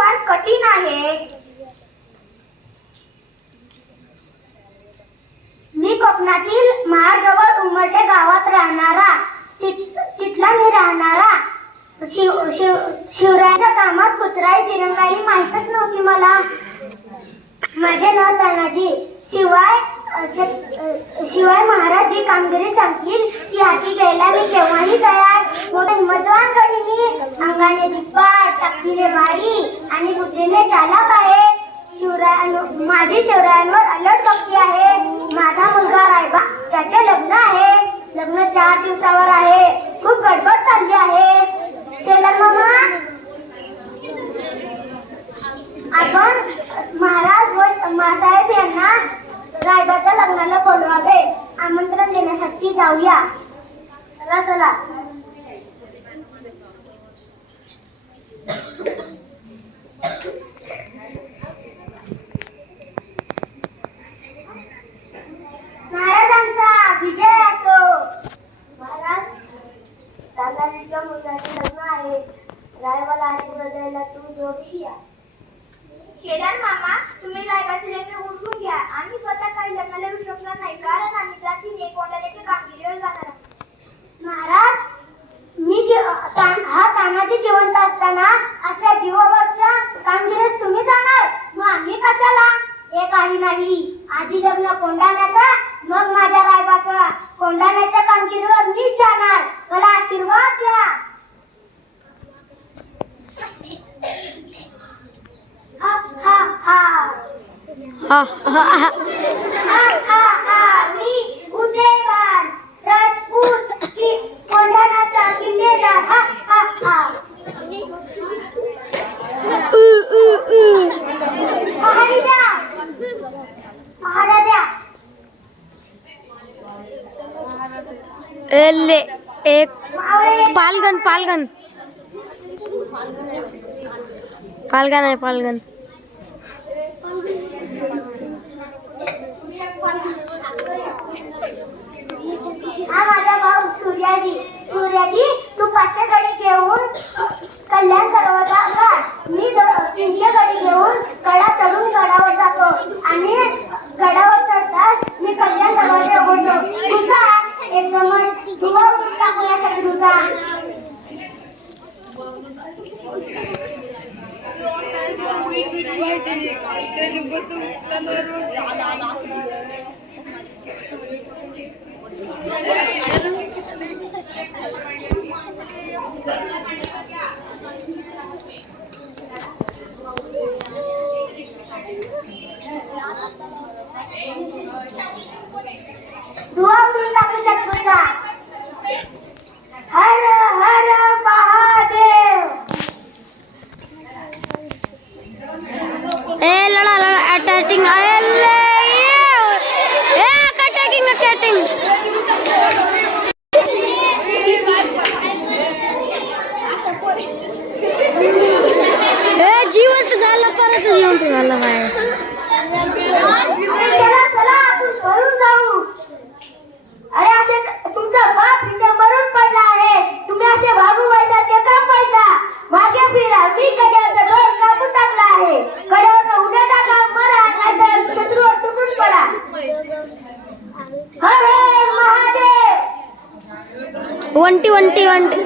फार कठीण आहे. मी कोकणातील महाजवळ उमरटे गावात राहणारा, तिथला मी राहणारा. शिवरायाच्या कामात कुचराई तिरंगाई माहीतच नव्हती मला. माझे नाव तानाजी. शिवाय महाराज जी कामगिरी सांगतील ती हाती घ्यायला मी केव्हाही तयार. मोठे हिंमतवान गडी मी, अंगाने दिप्पाट, ताकदीने भारी आणि बुद्धीने चालाक आहे. माझी शिवरायांवर अलट भक्ती आहे. माझा मुलगा रायबा, त्याचे लग्न आहे. लग्न 4 दिवसावर आहे. खूप गडबड चालली आहे. शेलार मामा, आपण महाराज व मासाहेब यांना रायबाच्या लग्नाला बोलवावे. आमंत्रण देण्यासाठी जाऊया. चला चला. महाराजांचा विजय असो. महाराज, दादाजीच्या मुलाचे लग्न आहे. रायबाला आशीर्वाद द्यायला तुम्ही दोघेही या. शेलार मामा, तुम्ही रायबाचे लग्न उरकून घ्या. आम्ही स्वतः काही लग्नाला येऊ शकणार नाही, कारण आम्ही जातीने कोंढाण्याच्या कामगिरीवर जाणार आहोत. महाराज, हा तानाजी जिवंत असताना असल्या जीवावरच्या कामगिरीस तुम्ही जाणार, मग आम्ही कशाला? हे काही नाही. आधी लग्न कोंढाण्याचा, मग माझ्या रायबाचा. कोंढाण्याच्या कामगिरीवर मीच जाणार. मला आशीर्वाद द्या. हा हा हा हा हा हा हा हा. मी उदयवान राजपूत की कोंढाण्याचा किल्लेदार. हा हा हा. पहाडी द्या, पहाडा द्या. एक पालगन पालगन पालगन आहे पालगन. हा माझा भाऊ सूर्याजी. सूर्याजी, तू 500 गडी घेऊन कल्याण दरवाजा गाठ. मी 300 गडी घेऊन कडा चढून गडावर जातो आणि गडावर चढताच मी कल्याण दरवाजा उघडतो. तुझा एकदम धुवा टाकण्यासाठी तुझा. धुवा उडून टाकू शत्रूचा. हर हर महादेव. ए लड़ा लड़ा अटैकिंग अटैकिंग. जिवंत झाला, परत जिवंत झाला बाय. चला चला, आपण पळून जाऊ. अरे असे तुमचा बाप इथे मरून पडला आहे. तुम्ही असे भागू वैदा ते का पडता? मागे फिरा. मी कड्याचा घर कापून टाकला आहे. कड्यावर उड्या टाका, मरा, नाहीतर शत्रूवर तुटून पडा. हर हर महादेव. वंटी वंटी वंटी.